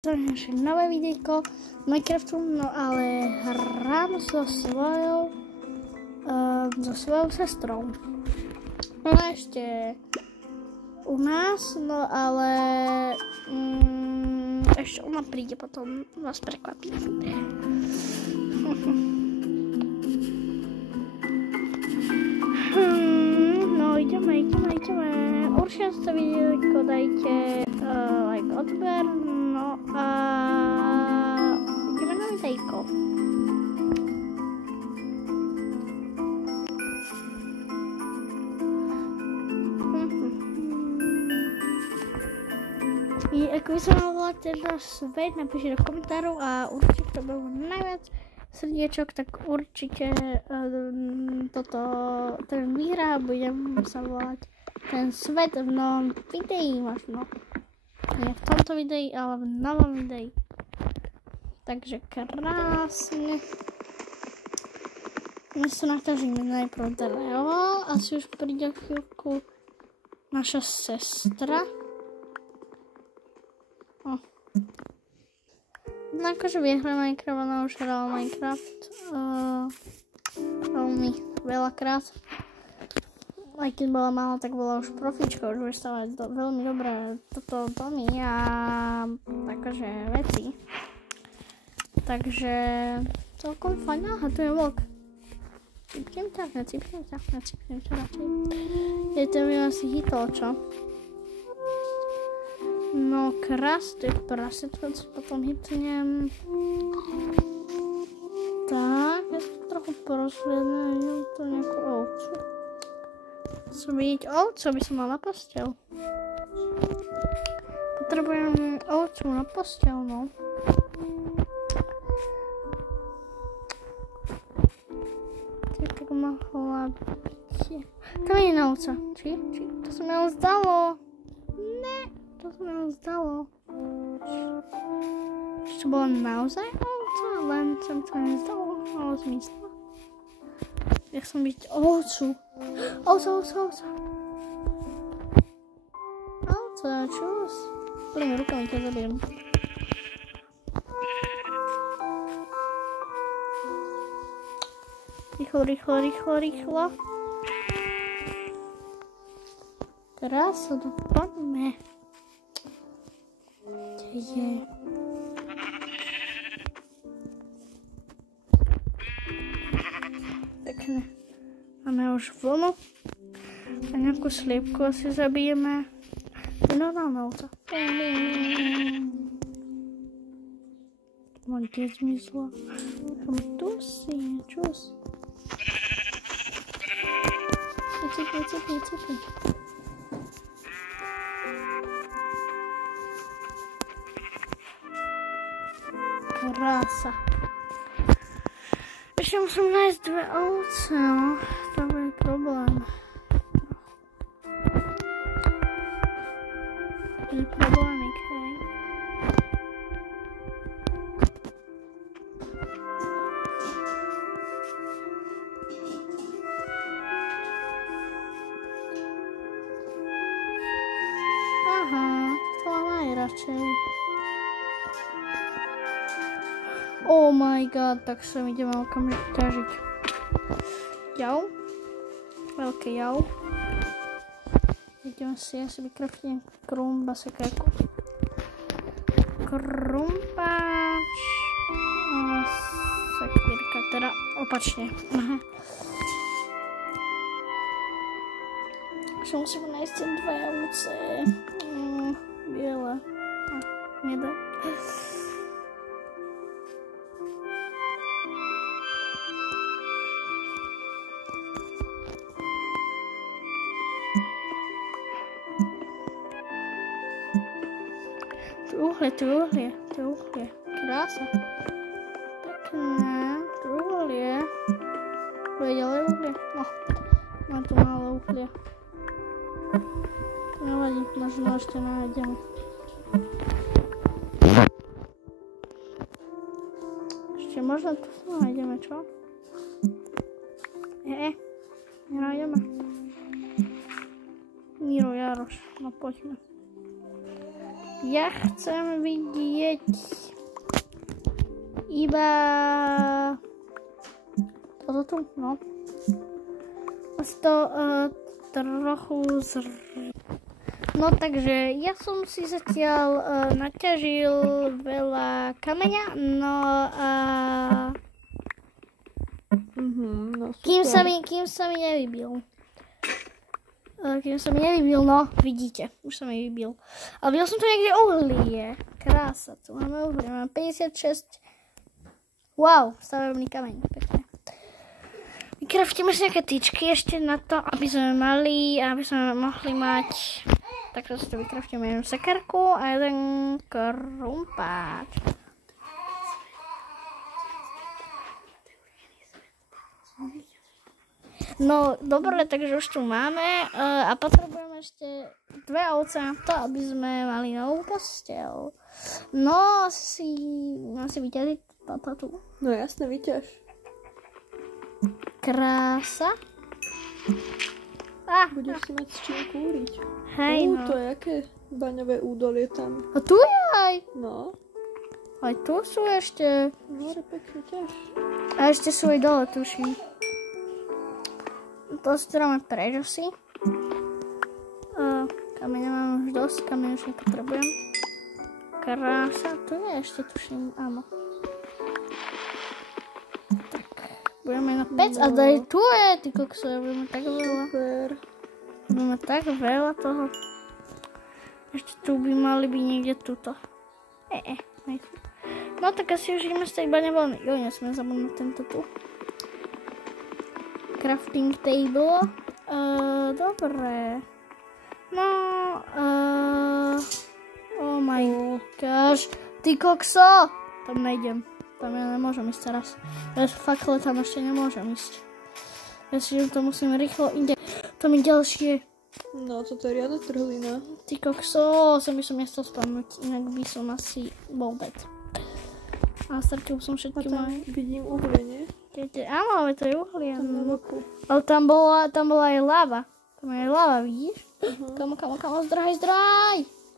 Naše nové videjko Minecraftu, no ale hrám so svojou sestrou. Ona ešte u nás, no ale ešte ona príde, potom vás prekvapí. No ideme. Určite to videjko dajte like, odber, no a ideme na videjko. Ako by som mala teda svet, napíšte do komentárov a určite to bolo najviac srdiečok, tak určite ten vyhrá, budem sa volať ten svet v novom videi možno. Nie v tomto videi, ale v novom videi. Takže krásne. My sa natažíme najprv drevo, asi už príde chvíľku naša sestra. No akože vyhra Minecraft, ona už hrala Minecraft veľmi veľakrát. Aj keď bola malá, tak bola už profička, už bude stavať veľmi dobré toto domy a akože veci. Takže celkom fajn. Aha, tu je vlk. Cipnem ťa radšej. Je to mi asi chytol, čo? No krás, to je prasetko, co potom hitnem. Tak, ja to trochu porozhľadnem, idem tu nejakú ovcu. Chcem vidieť ovcu, by som mala posteľ. Potrebujem ovcu na posteľ, no. Tak mohla byť. Tam je jedna ovca. Či? To sa mi len zdalo. Ne. To sa mi zdalo. Čo bola naozaj ovca, len som to nezdalo, ale zmysla. Ja som byť ovcu. Ovca, čus. Plým rukami ťa zabijem. Rýchlo. Teraz sa dopadne. Je. Pekne. Máme už vlnu a nejakú sliepku asi zabijeme. Je normálna ovca. Mám tie zmizla. Tu si, čus. Cipni. Krása. Ešte musím nájsť dve ovce, no. To bude problém. Je problémik, hej. Aha, to mám najradšej. Oh my god, tak sa ideme okamžite ťažiť. Jau. Veľké jau. Ideme si asi vykraftím krumba sekáku. Krumpáč. Sekírka, teda opačne. Aha. Ešte musíme nájsť dve ovce. Biele. Nedá. Tu uhlie. Krása. Pekné. Tu uhlie. Bude ďalej uhlie. No, mám tu málo uhlie. Nevadí, možno ešte nájdeme. Ešte možno tu nájdeme, čo? Nenájdeme. Miro Jaroš, no poďme. Ja chcem vidieť vidieť iba toto tu, no. Asi to trochu No takže ja som si zatiaľ naťažil veľa kameňa, no a no kým sa mi nevybil. No vidíte, už sa mi vybil. Ale videl som tu niekde uhlie. Krása, tu máme uhlie, máme 56. Wow, stavebný kameň, pekne. Vykraftíme si nejaké tyčky ešte na to, aby sme mali, aby sme mohli mať. Takto si to vykraftíme jednu sekerku a jeden krumpáč. No, dobre, takže už tu máme a potrebujeme ešte 2 ovce na to, aby sme mali novú posteľ. No, asi vyťažiť toto tu. No jasne, vyťaž. Krása. Budeš si mať s čím kúriť. Hej, no. To je aké baňové údolie tam. A tu je aj. No. Aj tu sú ešte. Hore pekne ťaž. A ešte sú aj dole, tuším. To si dáme preč asi. Kameňa mám už dosť, kameň už nepotrebujem. Krása, tu je ešte, tuším, áno. Budeme na pec a aj tu je, ty kokso, budeme tak veľa. Super. Budeme tak veľa toho. Ešte tu by mali byť niekde tuto. No tak asi už ideme z tej bane von. Jo, nesme zabudnúť tento tu. Crafting table. Dobre. No, oh my gosh. Ty kokso! Tam nejdem. Tam ja nemôžem ísť teraz. Ja fakt tam ešte nemôžem ísť. Ja si to musím rýchlo ide. Tam je ďalšie. No, toto je riadna trhlina. Ty kokso, by som nechcel spadnúť, inak by som asi bol bed. A stratil som všetky moje. Vidím uhlie, nie? Áno, ale to je uhlie. Tam na boku. Ale tam bola aj lava. Tam je aj lava, vidíš? Kamo, zdraj!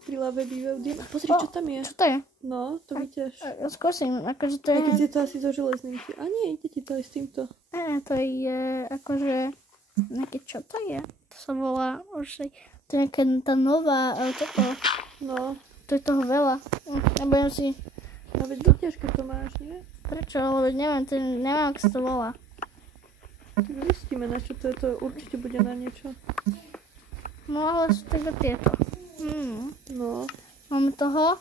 Pri lave bývajú dym. A pozri, čo tam je. Čo to je? No, to vyťaž. Skúsim, akože to je. Keď je to asi zo železným. A nie, ide ti to aj s týmto. To je akože nejaké, čo to je? To sa volá už to je nejaká tá nová, toto. No. To je toho veľa. Ja budem si. No veď vyťaž, keď to máš, nie? Prečo? Lebo neviem, ako sa to volá. Tak zistíme, na čo to je, to určite bude na niečo. No ale sú to iba tieto. No. Máme toho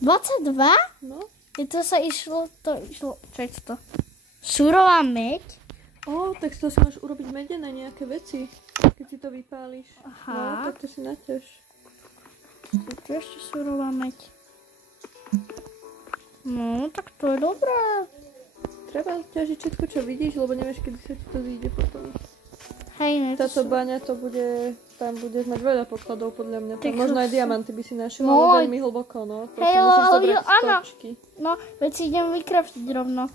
22? No. Je to sa išlo, čo je to? Surová meď? Tak z toho si máš urobiť medené nejaké veci, keď si to vypáliš. Aha. No, tak to si naťaž. Tu je ešte surová meď. No, tak to je dobré. Treba ťažiť všetko, čo vidíš, lebo nevieš, kedy sa ti to vyjde potom. Hej, ne, Táto baňa to bude, tam bude mať veľa pokladov podľa mňa. Tam možno aj diamanty by si našiel, No. ale veľmi hlboko, no. Hej, musíš zobrať áno. stočky. No, veď si idem vykraftiť rovno.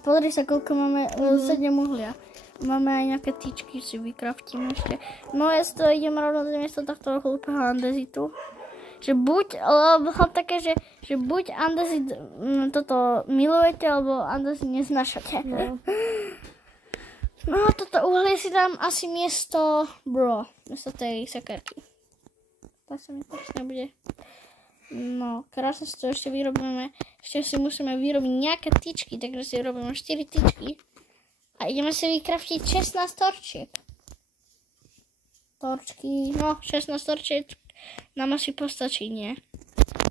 Pozri sa, koľko máme 7 uhlia. Máme aj nejaké tyčky, si vykraftím ešte. No, ja si to idem rovno miesto tohto hlúpeho andezitu. Že buď, lebo také, že buď andezit toto milujete, alebo andezit neznášate. No. No, toto uhlie si dám asi miesto tej sekerky. Tak sa mi presne bude. No, krásne si to ešte vyrobíme. Ešte si musíme vyrobiť nejaké tyčky, takže si robíme 4 tyčky. A ideme si vykraftiť 16 torčiek. No, 16 torčiek nám asi postačí, nie?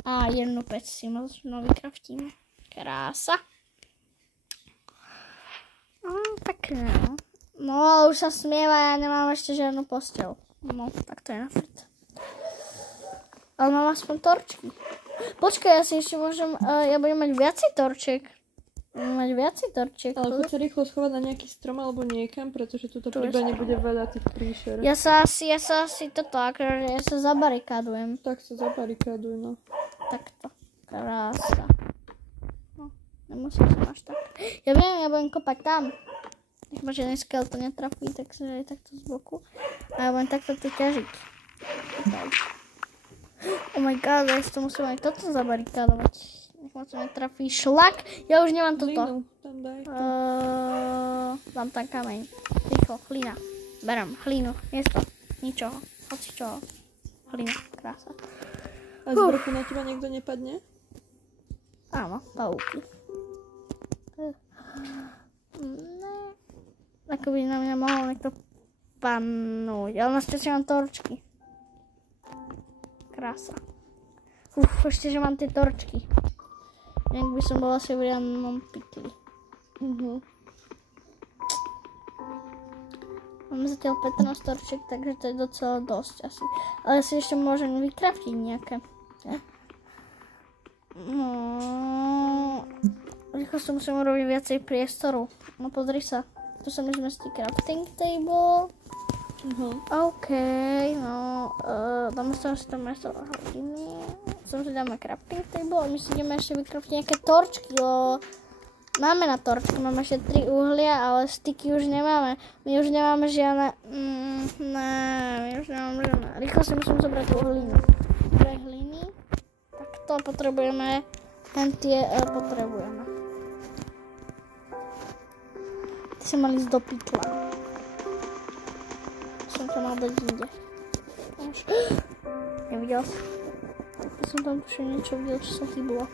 A jednu pec si možno vykraftíme. Krása. Pekné, no. No, ale už sa smieva, ja nemám ešte žiadnu posteľ. No, tak to je na furt. Ale mám aspoň torčky. Počkaj, ja si ešte môžem, ja budem mať viacej torčiek. Ale poď sa rýchlo schovať na nejaký strom alebo niekam, pretože tuto príba nebude veľa tých príšer. Ja sa asi toto, akože ja sa zabarikádujem. Tak sa zabarikáduj, no. Takto. Krása. No, nemusím sa až tak. Ja viem, ja budem kopať tam. Nech ma žiadny skeleton netrafí, takže aj takto z boku. A ja budem takto tu ťažiť. Oh my god, ja si to musím aj toto zabarikádovať. Nech ma to netrafí šlak. Ja už nemám toto. Hlinu tam daj. Dám tam kameň. Rýchlo, hlina. Berám hlínu. Miesto. Ničoho. Hoci čoho. Hlina. Krása. A z vrchu na teba niekto nepadne? Áno, pavúky. Ako by na mňa mohol niekto padnúť. Ale našťastie mám torčky. Krása. Ešte, že mám tie torčky. Nejak by som bola asi v riadnom pikli. Mám zatiaľ 15 torčiek, takže to je docela dosť asi. Ale si ešte môžem vykraftiť nejaké. No, rýchlo si musím urobiť viacej priestoru. No pozri sa, tu sa mi zmestí crafting table. OK, no, dáme sa asi tam mesto hodiny. Som si dáme crafting table a my si ideme ešte vykraftiť nejaké torčky, lebo máme na torčky, máme ešte 3 uhlia, ale styky už nemáme. My už nemáme žiadne, my už nemáme žiadne. Rýchlo si musím zobrať tú hlinu. Dve hliny. To potrebujeme, tie potrebujeme. Ty sa mali ísť do pytla. Som to mal dať inde. Nevidel si? Ja som tam tuším niečo videl, čo sa chýbalo.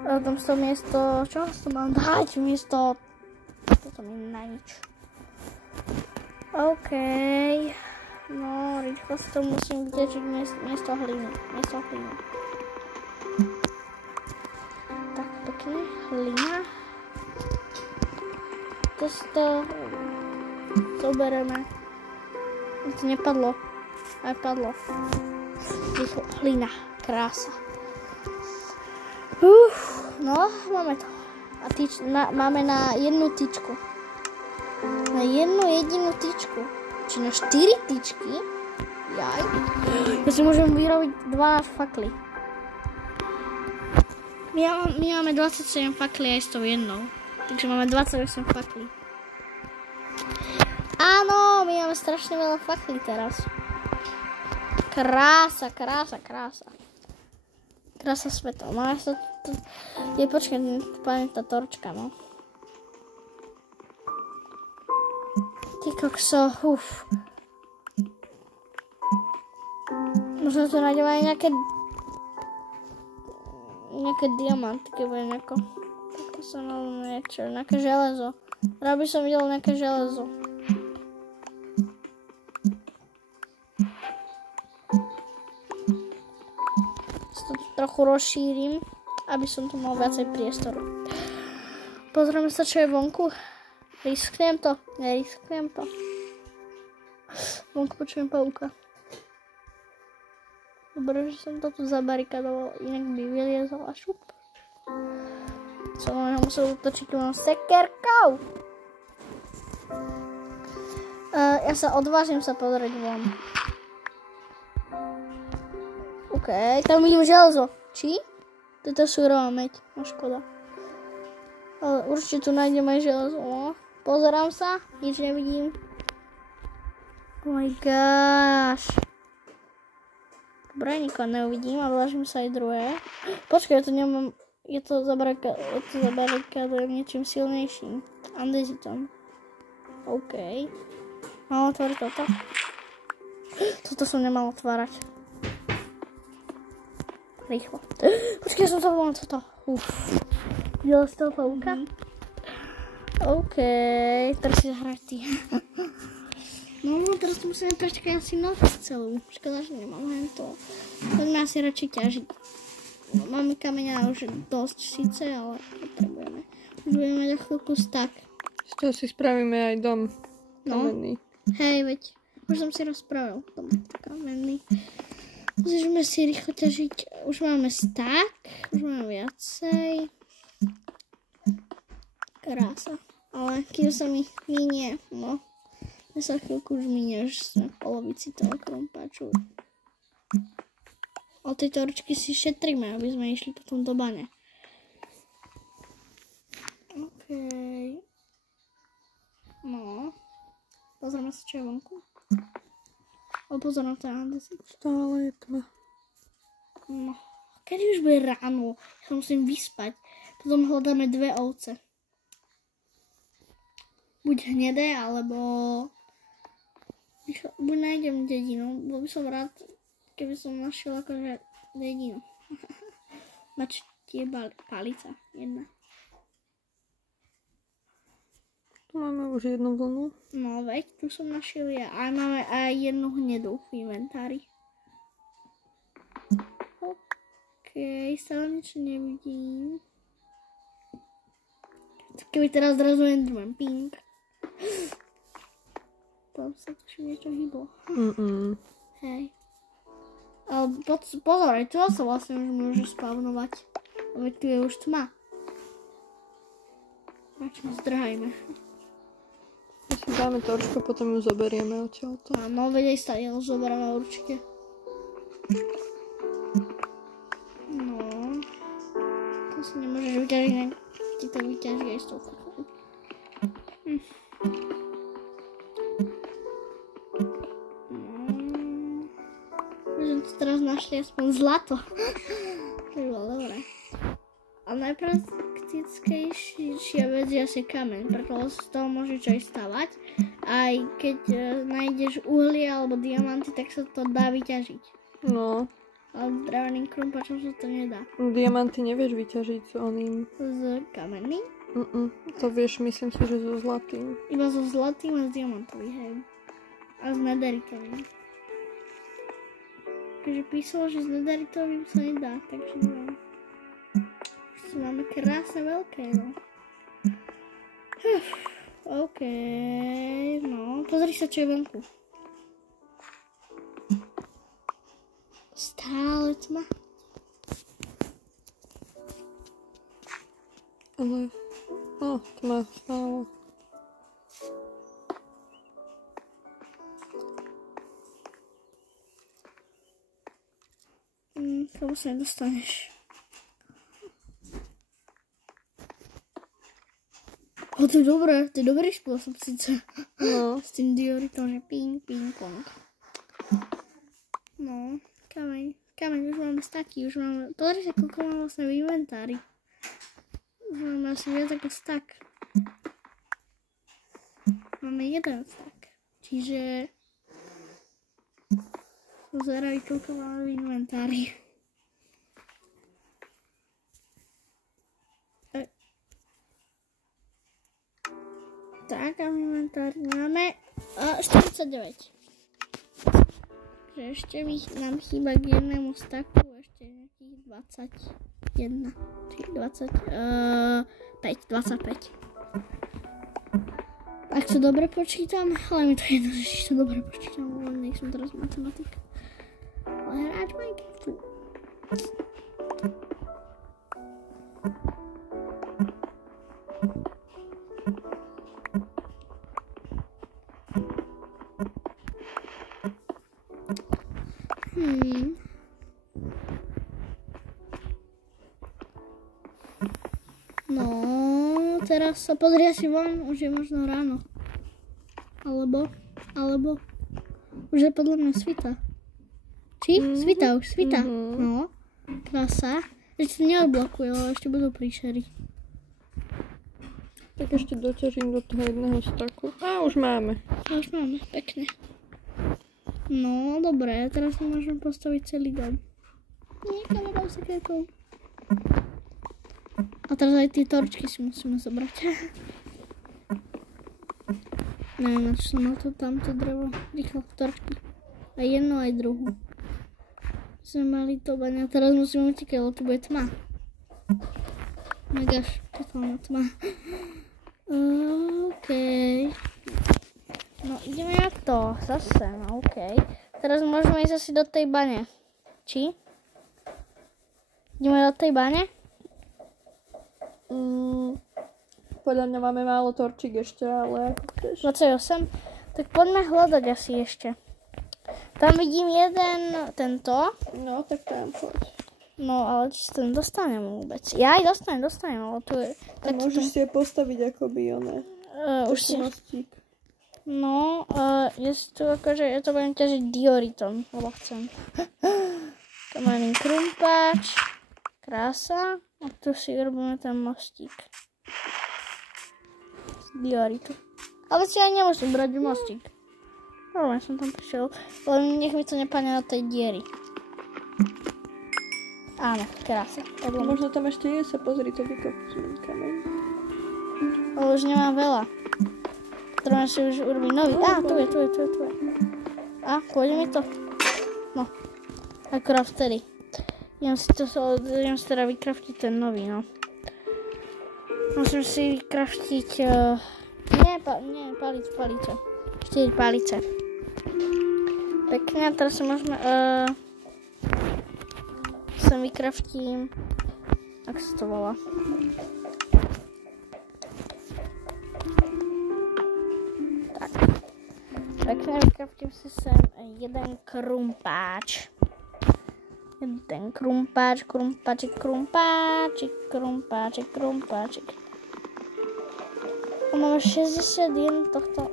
Tam sa miesto, čo to mám dať? Miesto, toto mi na nič. OK. No, rýchlo si to musím vdečiť miesto hliny. Tak, pekne, hlina. To si to zobereme. To nepadlo. Aj padlo. Hlina, krása. No, máme to. A máme na jednu tyčku. Na jednu jedinú tyčku. Či na 4 tyčky? Jaj. Ja si môžem vyrobiť 12 fakly. My máme 27 fakly aj s tou jednou. Takže máme 28 fakly. Áno, my máme strašne veľa faklí teraz. Krása. Krása sveta. No ja sa to... počkaj, tá torčka, no. Ty kokso, Možno tu nájdeme aj nejaké diamanty, keď bude nejako. Tak to sa malo niečo, nejaké železo. Rád by som videl nejaké železo. To trochu rozšírim, aby som tu mal viacej priestoru. Pozrieme sa, čo je vonku. Risknem to? Nerisknem to. Vonku počujem pavúka. Dobre, že som to tu zabarikadoval, inak by vyliezol a šup. Som ho musel utočiť len sekerkou. Ja sa odvážim sa pozrieť von. OK, tam vidím železo. Či? Toto surová meď. No škoda. Ale určite tu nájdem aj železo. No. Pozerám sa, nič nevidím. Oh my gosh. Dobre, nikoho neuvidím, ale vážim sa aj druhé. Počkaj, ja to nemám... Je to zabarikadujem niečím silnejším. Andezitom. OK. Mám otvoriť toto. Toto som nemal otvárať. Rýchlo. Počkaj, som zabudla toto. Videla si toho pavúka? OK, teraz si zahrať ty. No, teraz tu musíme prečkať asi noc celú. Škoda, že nemám len to. Poďme asi radšej ťažiť. No, máme kameňa už dosť síce, ale potrebujeme. Už budeme mať o chvíľku stak. Z toho si spravíme aj dom kamenný. Hej, veď. Už som si rozpravil dom kamenný. Môžeme si rýchlo ťažiť. Už máme stak. Už máme viacej. Krása. Ale kým sa mi minie, no. Ja sa chvíľku už minie, že sme v polovici toho krompáču. O tej torčky si šetríme, aby sme išli potom do bane. OK. No. Pozrieme sa, čo je vonku. Pozor na ten andesit. Stále je tma. No, kedy už bude ráno? Ja sa musím vyspať. Potom hľadáme 2 ovce. Buď hnedé, alebo... Buď nájdem dedinu. Bol by som rád, keby som našiel akože dedinu. Mač tie palica. Jedna. Tu máme už jednu vlnu. No veď, tu som našiel ja. A máme aj jednu hnedú v inventári. Okej, stále niečo nevidím. Keby teraz zrazu enderman, ping. Tam sa tu niečo hýblo. Hej. Ale pozor, aj tu sa vlastne už môže spavnovať. Ale tu je už tma. Načo zdrhajme. Si dáme torčko, potom ju zoberieme odtiaľto. Áno, veď aj stále zoberieme určite. No. To si nemôžeš vyťažiť, ne? Ti to vyťaží aj s tou fakou. Môžem tu teraz našli aspoň zlato. To by bolo dobré. A najpraktickejšia vec je asi kameň, pretože z toho môžeš aj stavať. Aj keď nájdeš uhlie alebo diamanty, tak sa to dá vyťažiť. No. Ale s dreveným krumpačom sa to nedá. Diamanty nevieš vyťažiť s oným. S kamenným? To vieš, myslím si, že so zlatým. Iba so zlatým a s diamantovým, hej. A s nederitovým. Takže písalo, že s nederitovým sa nedá, takže neviem. Už tu máme krásne veľké, no. Okej, no, pozri sa, čo je vonku. Stále tma. Ale... tma stále. Komu sa nedostaneš? To je dobré, to je dobrý spôsob síce. No. S tým dioritom, že ping, ping, pong. No, kameň, už máme staky, už máme, pozri sa, koľko máme vlastne v inventári. Už máme asi viac ako stack. Máme 1 stack, čiže pozeraj, koľko máme v inventári. Tak, a v inventári máme 49. Takže ešte nám chýba k jednému stacku ešte nejakých 21. 25. Ak to dobre počítam, ale mi to jedno, že to dobre počítam, len nech som teraz matematika. Ale hráč Minecraftu. No, teraz sa pozria si von, už je možno ráno. Alebo, už je podľa mňa svita. Či? Svita už, svita. No, krása. Ešte neodblokuje, ale ešte budú príšery. Tak ešte doťažím do toho jedného staku. A už máme. Pekne. No, dobre, teraz si môžem postaviť celý dom. Niekam dám sekretov. A teraz aj tie torčky si musíme zobrať. Neviem, na čo som mal to tamto drevo. Rýchlo, torčky. A jednu, aj druhú. Sme mali to baňa. Teraz musíme utekať, lebo tu bude tma. Megaš, totálna tma. Okej. No, ideme na to. Zase, no okej. Teraz môžeme ísť asi do tej bane. Či? Ideme do tej bane? Podľa mňa máme málo torčík ešte, ale... 28? Tak poďme hľadať asi ešte. Tam vidím jeden, tento. No, tak tam poď. No, ale či sa ten dostanem vôbec? Ja aj dostanem, ale tu je... Tak môžeš si je postaviť akoby oné. Už si... No, je tu akože, ja to budem ťažiť dioritom, lebo chcem. Kamenný krumpáč. Krása. A tu si robíme ten mostík. Z dioritu. Ale si aj nemusím brať mostík. Normálne som tam prišiel. Len nech mi to nepadne na tej diery. Áno, krása. Možno tam ešte je, sa pozri, to vykopím kameň. Ale už nemám veľa. Potrebujem si už urobiť nový. Tu je. A, pôjde mi to? No. Akorát vtedy. Idem si teda vykraftiť ten nový, no. Musím si vykraftiť... Nie, palice. 4 palice. Pekne, teraz si môžeme... Sem vykraftím... Ako sa to volá? Tak. Pekne vykraftím si sem jeden krumpáč. Krumpáčik. A máme 61 tohto.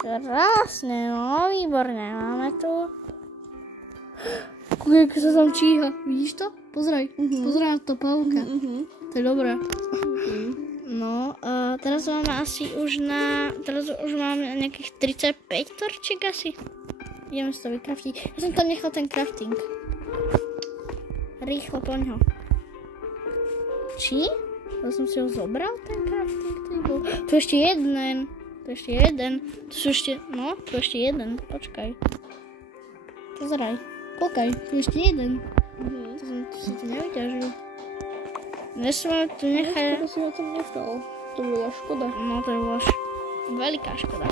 Krásne, no výborné. Máme tu. Kúkaj, ako sa tam číha. Vidíš to? Pozraj. Pozraj na to pavúka. To je dobré. No, teraz máme asi teraz už máme nejakých 35 torčiek asi. Ideme si to vykraftiť. Ja som tam nechal ten crafting. Rýchlo poňho. Či? Ja som si ho zobral, ten crafting. Tu ešte jeden. Tu sú ešte, no, tu ešte jeden. Počkaj. Pozeraj. Pokaj, tu ešte jeden. To si to nevyťažil. Nesme tu nechať. Škoda si ho tam nechal. To bola škoda. No, to bola veľká škoda.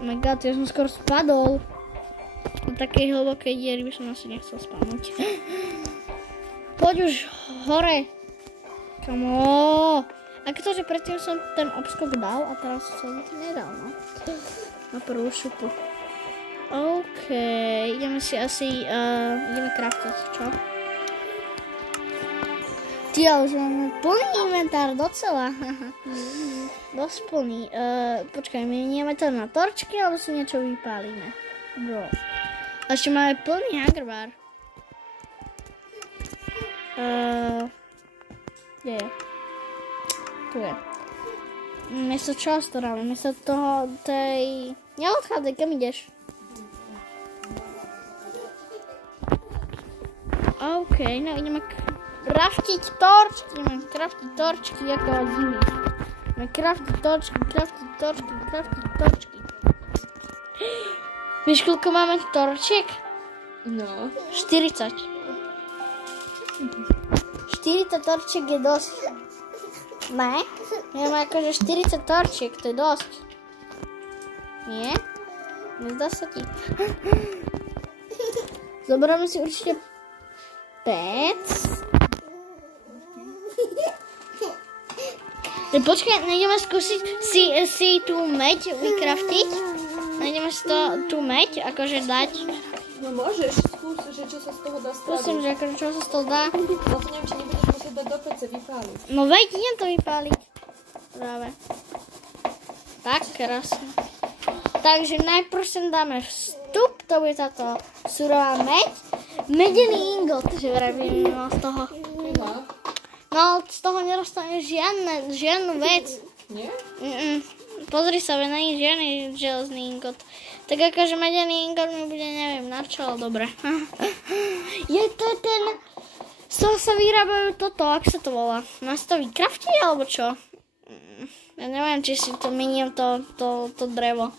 Oh my god, ja som skoro spadol. Na takej hlbokej diery by som asi nechcel spadnúť. Poď už hore. Kamo. Ako to, že predtým som ten obskok dal a teraz som to nedal, no. Na prvú šupu. OK, ideme si asi, ideme craftiť, čo? Ty, už máme plný inventár docela. Dosť plný. Počkaj, minieme to na torčky, alebo si niečo vypálime? Bro. A ešte máme plný hungerbar. Kde je? Tu je. Miesto čoho to dáme? Miesto toho, tej... Neodchádzaj, kam ideš? OK, no ideme craftiť torčky ako od zimy. Ideme craftiť torčky. Víš, koľko máme torčiek? No. 40. 40 torčiek je dosť. Ne? Máme akože 40 torčiek, to je dosť. Nie? Nezdá sa ti? Zoberieme si určite 5. Počkaj, nejdeme skúsiť si tú meď vykraftiť. Nejdeme si tú meď akože dať. No môžeš, skús, že čo sa z toho dá spraviť. Skúsim, že akože čo sa z toho dá. No to neviem, či nebudeš musieť dať do pece vypáliť. No veď, idem to vypáliť. Práve. Tak, krásne. Takže najprv sem dáme vstup, to bude táto surová meď. Medený ingot, že vravím, no z toho. No, z toho nerostane žiadnu vec. Nie? Pozri sa, není žiadny železný ingot. Tak akože medený ingot mi bude, neviem, na čo, ale dobre. Je to ten... Z toho sa vyrábajú toto, ak sa to volá. Nás to vykraftí, alebo čo? Ja neviem, či si to miniem to drevo.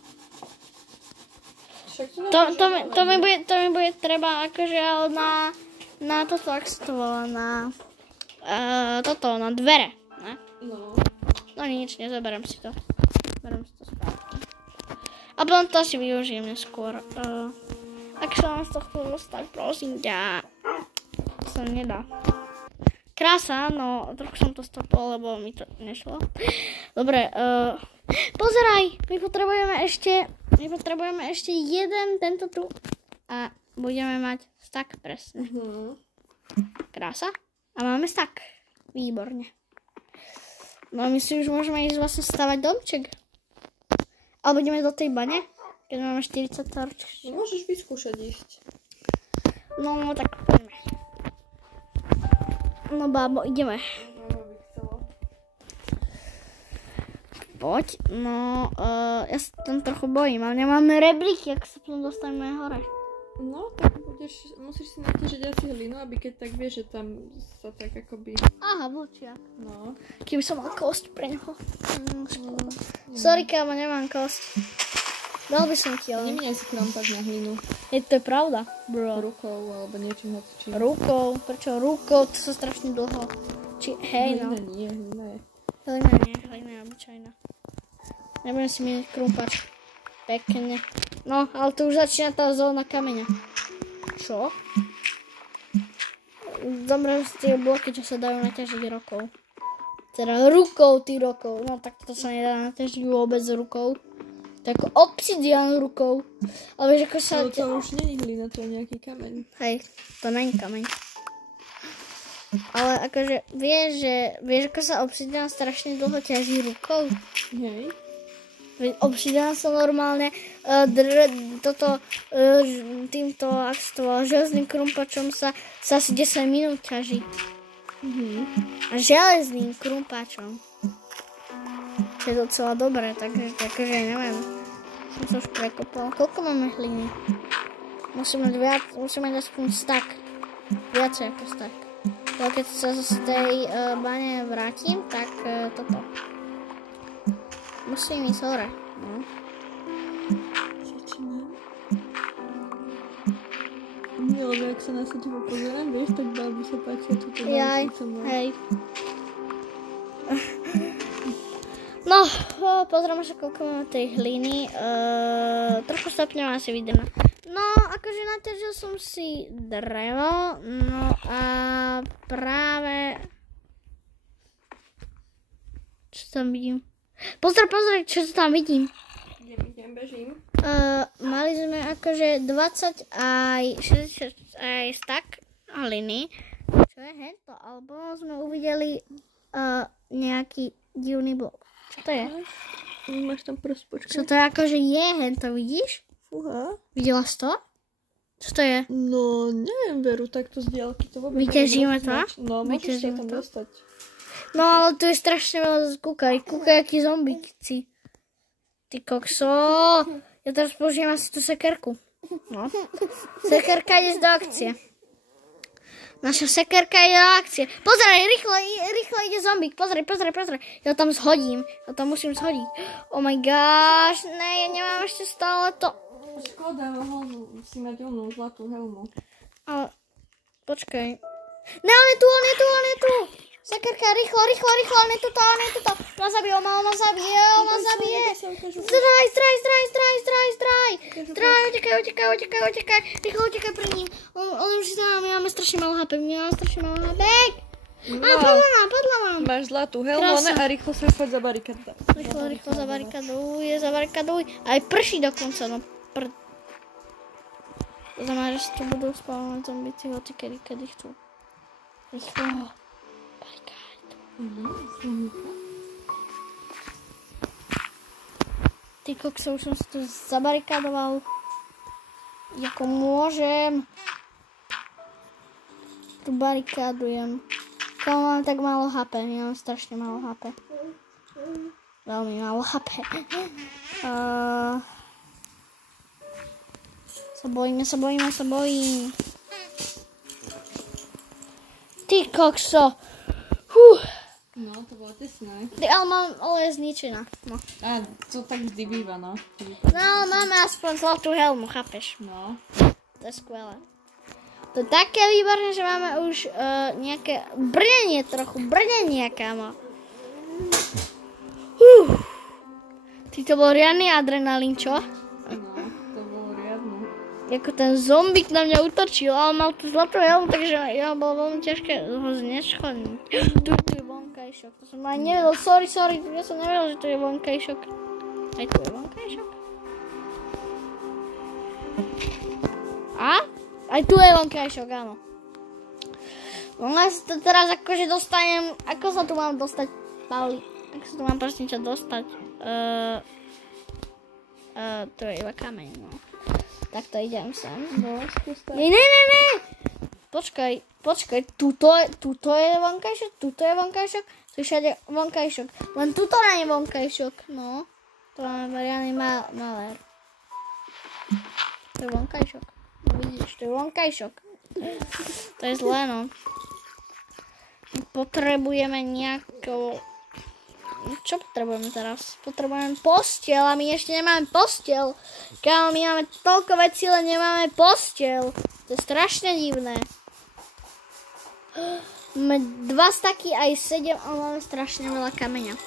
To mi bude treba akože ale na toto, ak sa to volá, na dvere, ne? No. No nič, nezaberiem si to. Beriem si to spátky. A potom to si využijem neskôr. Ak sa vám z tohto dostať, prosím ťa. To sa nedá. Krása, no trochu som to stopol, lebo mi to nešlo. Dobre, pozeraj, my potrebujeme ešte jeden tento tu a budeme mať stack presne. Krása. A máme stack. Výborne. No a my si už môžeme ísť vlastne stavať domček. Alebo ideme do tej bane, keď máme 40 torčiek. Môžeš vyskúšať ísť. No, tak poďme. No, bábo, ideme. Poď, no, ja sa tam trochu bojím, ale nemáme rebríky, ak sa potom dostaneme hore. No, tak musíš si naťažiť asi hlinu, aby keď tak vieš, že tam sa tak akoby... Aha, vlčiak. No. Keby som mal kosť pre neho. Sorry, kámo, nemám kosť. Dal by som ti, ale... Nemínaj si krompať na hlinu. To je pravda, bro. Rukou, alebo niečím hoci. Rukou, prečo rukou? To sa strašne dlho. Hej, no. Hlina nie, hlina je. Hlina je obyčajná. Nebudem si meniť krumpač. Pekne. No, ale tu už začína tá zóna kameňa. Čo? Dobre, tie bloky, čo sa dajú naťažiť rukou. Teda rukou, rokov. No, tak to sa nedá naťažiť vôbec rukou. To je ako obsidian rukou. Ale vieš, ako sa... To už nie je hlina, to je nejaký kameň. Hej, to není kameň. Ale akože, vieš, ako sa obsidian strašne dlho ťaží rukou? Hej. Obsidian sa normálne týmto, ak sa to volá, železným krumpačom sa asi 10 minút ťaží. A železným krumpačom. Čo je docela dobré, takže neviem. Som sa už prekopala. Koľko máme hliny? Musíme mať aspoň stack. Viacej ako stack. Ale keď sa z tej bane vrátim, tak toto. Musím ísť hore. No. Začínam. Lebo ak sa na teba pozerám, vieš, tak bábu sa páčia túto veľkú. Hej. No, pozrieme sa, koľko máme tej hliny. Trochu stopňujem asi vidíme. No, akože naťažil som si drevo. No a práve... Čo tam vidím? Pozri, čo tam vidím. Idem, bežím. Mali sme akože 20 aj 60 aj stack hliny. Čo je hento? Alebo sme uvideli nejaký divný blok. Čo to je? Máš tam prst, počkaj. Čo to je akože je hento, vidíš? Fúha. Videla si to? Čo to je? No, neviem, Veru, takto z diaľky to vôbec... Vyťažíme to? No, môžeš sa tam dostať. No, ale tu je strašne veľa kúkaj. Kúkaj, akí zombíci. Ty kokso. Ja teraz použijem asi tú sekerku. No. Sekerka ide do akcie. Naša sekerka ide do akcie. Pozeraj, rýchlo ide zombík. Pozraj. Ja ho tam zhodím. Ja to musím zhodiť. Oh my gosh. Ne, ja nemám ešte stále to. Škoda, musí mať onú zlatú helmu. Ale, počkaj. Ne, on je tu. Sekerka, rýchlo, on je tuto. Ma zabije. Zdraj. Utekaj. Rýchlo utekaj pri ním. On už si tam, my máme strašne malo HP. Padla mám. Máš zlatú helmu a rýchlo sa choď za barikadu. Rýchlo zabarikaduj. Aj prší dokonca, no To znamená, že sa tu budú spávať zombíci hoci kedy chcú. Rýchlo. Ty kokso, už som sa tu zabarikadoval. Ako môžem. Tu barikadujem. Koľko mám tak málo HP? Ja mám strašne málo HP. Veľmi málo HP. Sa bojím. Ty kokso. No, to bolo tesné. Ale je zničená. No. A to tak vždy býva, no. No, ale máme aspoň zlatú helmu, chápeš? No. To je skvelé. To je také výborné, že máme už nejaké brnenie, kámo. Ty, to bol riadny adrenalín, čo? No, to bolo riadne. Ako ten zombík na mňa útočil, ale mal tú zlatú helmu, takže ja bolo veľmi ťažké ho zneškodniť. Tu je vonkajšok, to som aj nevedel, sorry, ja som nevedel, že tu je vonkajšok. Aj tu je vonkajšok. A? Aj tu je vonkajšok, áno. No ja sa teraz akože dostanem, ako sa tu mám dostať, Pauli? Ako sa tu mám proste niečo dostať? To je iba kameň, no. Tak to idem sem. No, skús tak. Nie. Počkaj, tuto je vonkajšok, tuto je vonkajšok, tu je všade vonkajšok. Len tuto nie je vonkajšok, no. To máme variálny malér. To je vonkajšok. No vidíš, to je vonkajšok. To je zlé, no. Potrebujeme nejako... Čo potrebujeme teraz? Potrebujeme posteľ a my ešte nemáme posteľ. Kámo, my máme toľko vecí, len nemáme posteľ. To je strašne divné. Máme 2 staky aj 7, ale máme strašne veľa kameňa.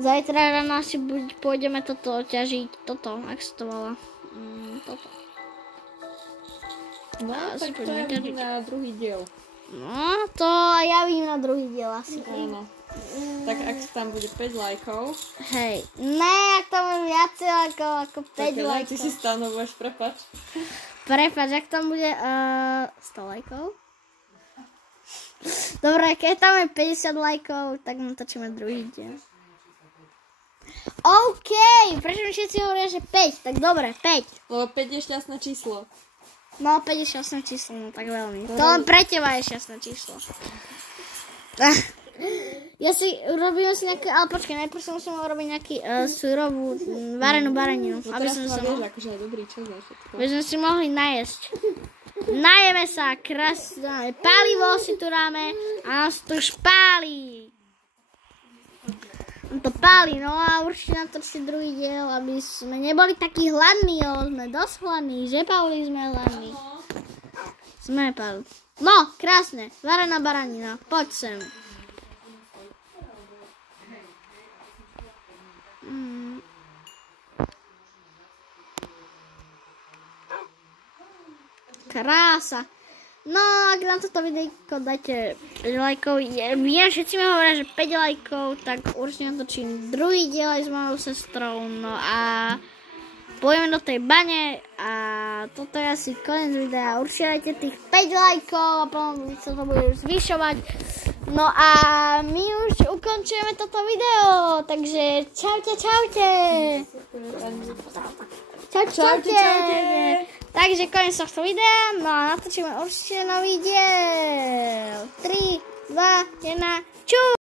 Zajtra ráno asi pôjdeme toto ťažiť. Toto, ak sa to volá. Toto. No, tak to ja vidím na druhý diel. No, to ja vidím na druhý diel asi. Áno. Tak ak tam bude 5 lajkov. Hej, ne, ak tam bude viacej lajkov ako 5 lajkov. Ty si stanovuješ, prepáč. Prepáč, ak tam bude 100 lajkov. Dobre, keď tam je 50 lajkov, tak natočíme druhý diel. OK, prečo mi všetci hovoria, že 5? Tak dobre, 5. Lebo 5 je šťastné číslo. No, 5 je šťastné číslo, no tak veľmi. To len pre teba je šťastné číslo. Robíme si nejaké, ale počkaj, najprv si musíme urobiť nejaký surovú varenú baraninu. No teraz ma vieš, akože je dobrý čas za všetko. Aby sme si mohli najesť. Najeme sa, krásne, palivo si tu dáme a nás tu už páli. On to páli, no a určite nám to si druhý diel, aby sme neboli takí hladní, lebo sme dosť hladní, že Pauli sme hladní. Sme Pauli. No, krásne, varená baranina, poď sem. Krása. No, ak nám toto videjko dáte 5 lajkov, viem, všetci mi hovoria, že 5 lajkov, tak určite natočím druhý diel aj s mojou sestrou. No a pôjdeme do tej bane a toto je asi koniec videa. Určite dajte tých 5 lajkov a potom sa to bude zvyšovať. No a my už ukončujeme toto video, takže čaute. Čaute. Takže koniec tohto videa, no a natočíme určite nový diel. 3, 2, 1, čau!